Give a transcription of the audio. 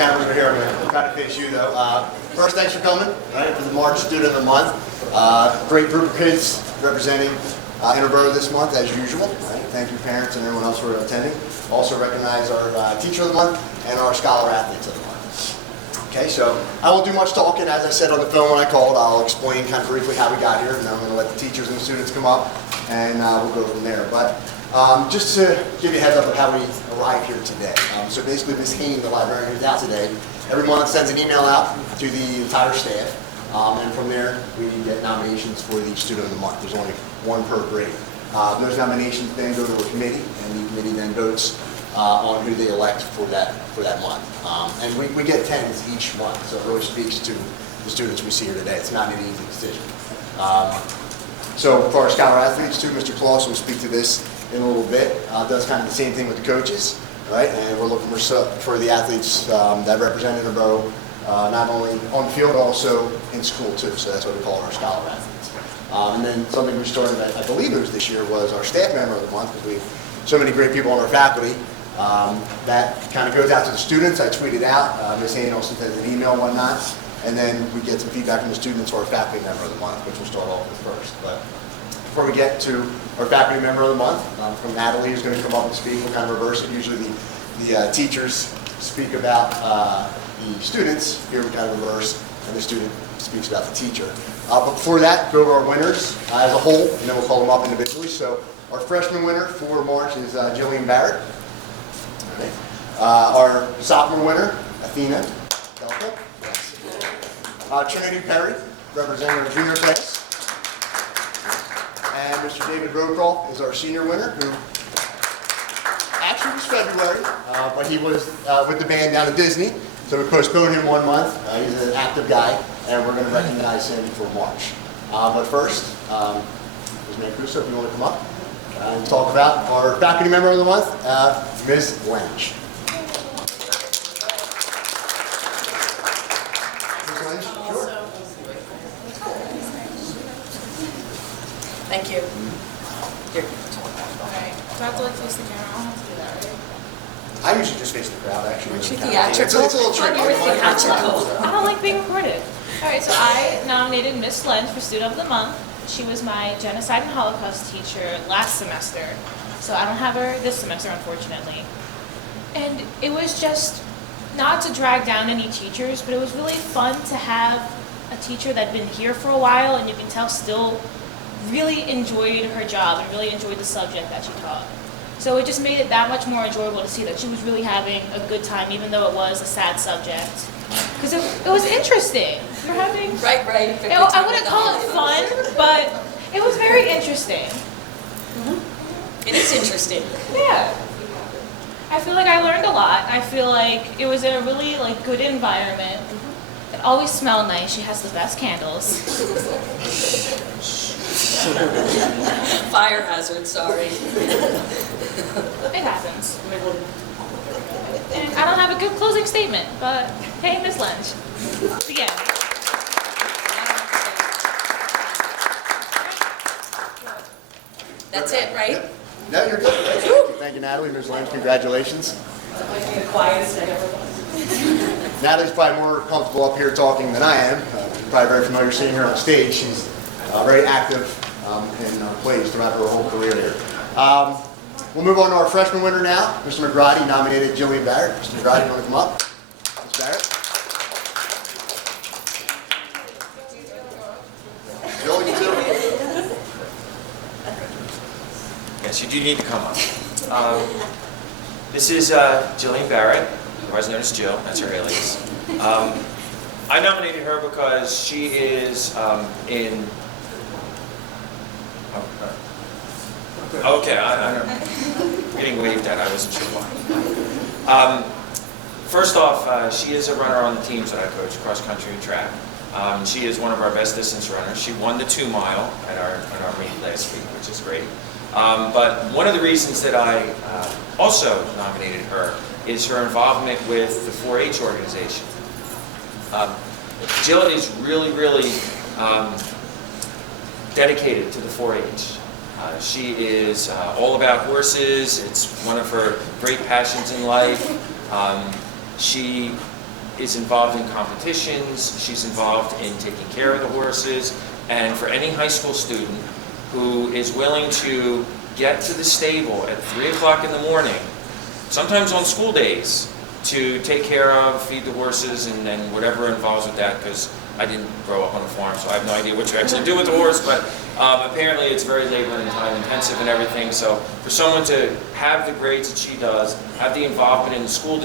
cameras are here. I'm going to try to face you though. First, thanks for coming, right, for the March Student of the Month. Great group of kids representing Interboro this month, as usual. Right? Thank you, parents and everyone else for attending. Also recognize our Teacher of the Month and our Scholar Athletes of the Month. Okay, so I won't do much talking. As I said on the phone when I called, I'll explain kind of briefly how we got here, and then I'm going to let the teachers and the students come up, and we'll go from there. But just to give you a heads up of how we arrived here today. So basically, Ms. Haynes, the librarian who's out today, every month sends an email out to the entire staff, and from there we get nominations for the Student of the Month. There's only one per grade. Those nominations then go to a committee, and the committee then votes on who they elect for that month. And we get 10s each month, so it really speaks to the students we see here today. It's not an easy decision. So for our Scholar Athletes too, Mr. Claus will speak to this in a little bit. Does kind of the same thing with the coaches, right? And we're looking for the athletes that represent Interboro, not only on the field, but also in school too. So that's what we call our Scholar Athletes. And then something we started, I believe it was this year, was our Staff Member of the Month, because we have so many great people on our faculty. That kind of goes out to the students. I tweeted out. Ms. Haynes also sends an email and whatnot. And then we get some feedback from the students for our Faculty Member of the Month, which we'll start off with first. But before we get to our Faculty Member of the Month, from Natalie, who's going to come up and speak, we'll kind of reverse it. Usually the teachers speak about the students. Here we kind of reverse, and the student speaks about the teacher. But before that, go over our winners as a whole, and then we'll call them up individually. So our freshman winner for March is Jillian Barrett. Okay. Our sophomore winner, Athena Delta. Yes. Trinity Perry, representing our junior class. And Mr. David Rocroft is our senior winner, who actually was February, but he was with the band down at Disney, so we postponed him 1 month. He's an active guy, and we're going to recognize him for March. But first, Ms. Mancuso, if you want to come up and talk about our Faculty Member of the Month, Ms. Lange. Ms. Lange, sure. Thank you. Here. Alright, do I have to like face the camera? I don't have to do that, right? I usually just face the crowd, actually. Aren't you theatrical? It's a little tricky. You're theatrical. I don't like being recorded. Alright, so I nominated Miss Lenz for Student of the Month. She was my Genocide and Holocaust teacher last semester. So I don't have her this semester, unfortunately. And it was just, not to drag down any teachers, but it was really fun to have a teacher that'd been here for a while and you can tell still really enjoyed her job and really enjoyed the subject that she taught. So it just made it that much more enjoyable to see that she was really having a good time, even though it was a sad subject. Because it was interesting. We were having... Right. I wouldn't call it fun, but it was very interesting. Mm-hmm. It is interesting. Yeah. I feel like I learned a lot. I feel like it was in a really good environment. It always smelled nice. She has the best candles. Fire hazard, sorry. It happens. And I don't have a good closing statement, but hey, Miss Lynch. Again. That's it, right? Yep. No, you're good. Thank you, Natalie. Ms. Lynch, congratulations. The quietest I ever was. Natalie's probably more comfortable up here talking than I am. You're probably very familiar seeing her on stage. She's very active in plays throughout her whole career here. We'll move on to our freshman winner now. Mr. McGrady nominated Jillian Barrett. Mr. McGrady, you want to come up? Ms. Barrett. Jill, you too? Yes, you do need to come up. This is Jillian Barrett, otherwise known as Jill. That's her alias. I nominated her because she is in... Okay, I'm getting waved at. I wasn't sure why. First off, she is a runner on the teams that I coach, cross country and track. She is one of our best distance runners. She won the 2 mile at our meet last week, which is great. But one of the reasons that I also nominated her is her involvement with the 4-H organization. Jill is really dedicated to the 4-H. She is all about horses. It's one of her great passions in life. She is involved in competitions, she's involved in taking care of the horses, and for any high school student who is willing to get to the stable at 3 o'clock in the morning, sometimes on school days, to take care of, feed the horses, and then whatever involves with that, because I didn't grow up on a farm, so I have no idea what you actually do with the horse, but apparently it's very labor and time intensive and everything, so for someone to have the grades that she does, have the involvement in the school